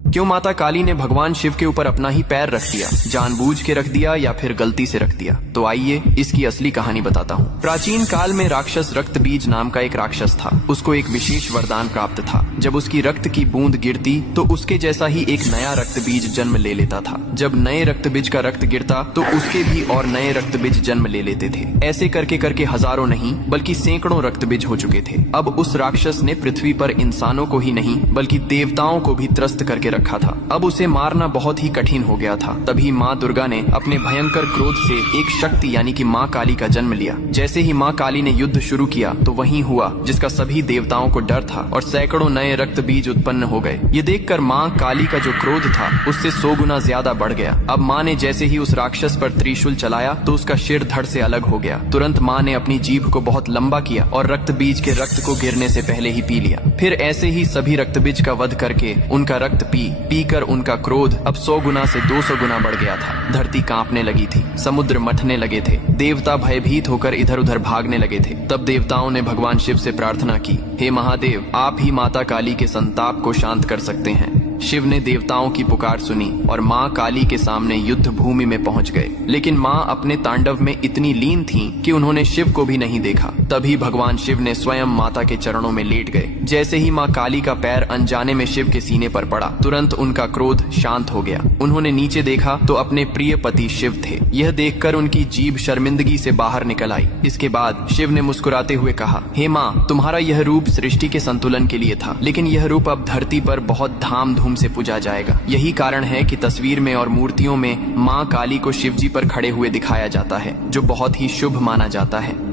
क्यों माता काली ने भगवान शिव के ऊपर अपना ही पैर रख दिया? जानबूझ के रख दिया या फिर गलती से रख दिया? तो आइए इसकी असली कहानी बताता हूँ। प्राचीन काल में राक्षस रक्तबीज नाम का एक राक्षस था। उसको एक विशेष वरदान प्राप्त था। जब उसकी रक्त की बूंद गिरती तो उसके जैसा ही एक नया रक्तबीज जन्म ले लेता था। जब नए रक्तबीज का रक्त गिरता तो उसके भी और नए रक्तबीज जन्म ले लेते थे। ऐसे करके करके हजारों नहीं बल्कि सैकड़ों रक्तबीज हो चुके थे। अब उस राक्षस ने पृथ्वी पर इंसानों को ही नहीं बल्कि देवताओं को भी त्रस्त करके रखा था। अब उसे मारना बहुत ही कठिन हो गया था। तभी माँ दुर्गा ने अपने भयंकर क्रोध से एक शक्ति यानी कि माँ काली का जन्म लिया। जैसे ही माँ काली ने युद्ध शुरू किया तो वही हुआ जिसका सभी देवताओं को डर था और सैकड़ों नए रक्त बीज उत्पन्न हो गए। ये देखकर माँ काली का जो क्रोध था उससे 100 गुना ज्यादा बढ़ गया। अब माँ ने जैसे ही उस राक्षस पर त्रिशूल चलाया तो उसका सिर धड़ से अलग हो गया। तुरंत माँ ने अपनी जीभ को बहुत लंबा किया और रक्त बीज के रक्त को गिरने से पहले ही पी लिया। फिर ऐसे ही सभी रक्त बीज का वध करके उनका रक्त पी कर उनका क्रोध अब 100 गुना से 200 गुना बढ़ गया था। धरती कांपने लगी थी, समुद्र मथने लगे थे, देवता भयभीत होकर इधर उधर भागने लगे थे। तब देवताओं ने भगवान शिव से प्रार्थना की, हे महादेव, आप ही माता काली के संताप को शांत कर सकते हैं। शिव ने देवताओं की पुकार सुनी और माँ काली के सामने युद्ध भूमि में पहुंच गए। लेकिन माँ अपने तांडव में इतनी लीन थीं कि उन्होंने शिव को भी नहीं देखा। तभी भगवान शिव ने स्वयं माता के चरणों में लेट गए। जैसे ही माँ काली का पैर अनजाने में शिव के सीने पर पड़ा, तुरंत उनका क्रोध शांत हो गया। उन्होंने नीचे देखा तो अपने प्रिय पति शिव थे। यह देखकर उनकी जीभ शर्मिंदगी से बाहर निकल आई। इसके बाद शिव ने मुस्कुराते हुए कहा, हे माँ, तुम्हारा यह रूप सृष्टि के संतुलन के लिए था, लेकिन यह रूप अब धरती पर बहुत धाम धूम से पूजा जाएगा। यही कारण है कि तस्वीर में और मूर्तियों में माँ काली को शिवजी पर खड़े हुए दिखाया जाता है, जो बहुत ही शुभ माना जाता है।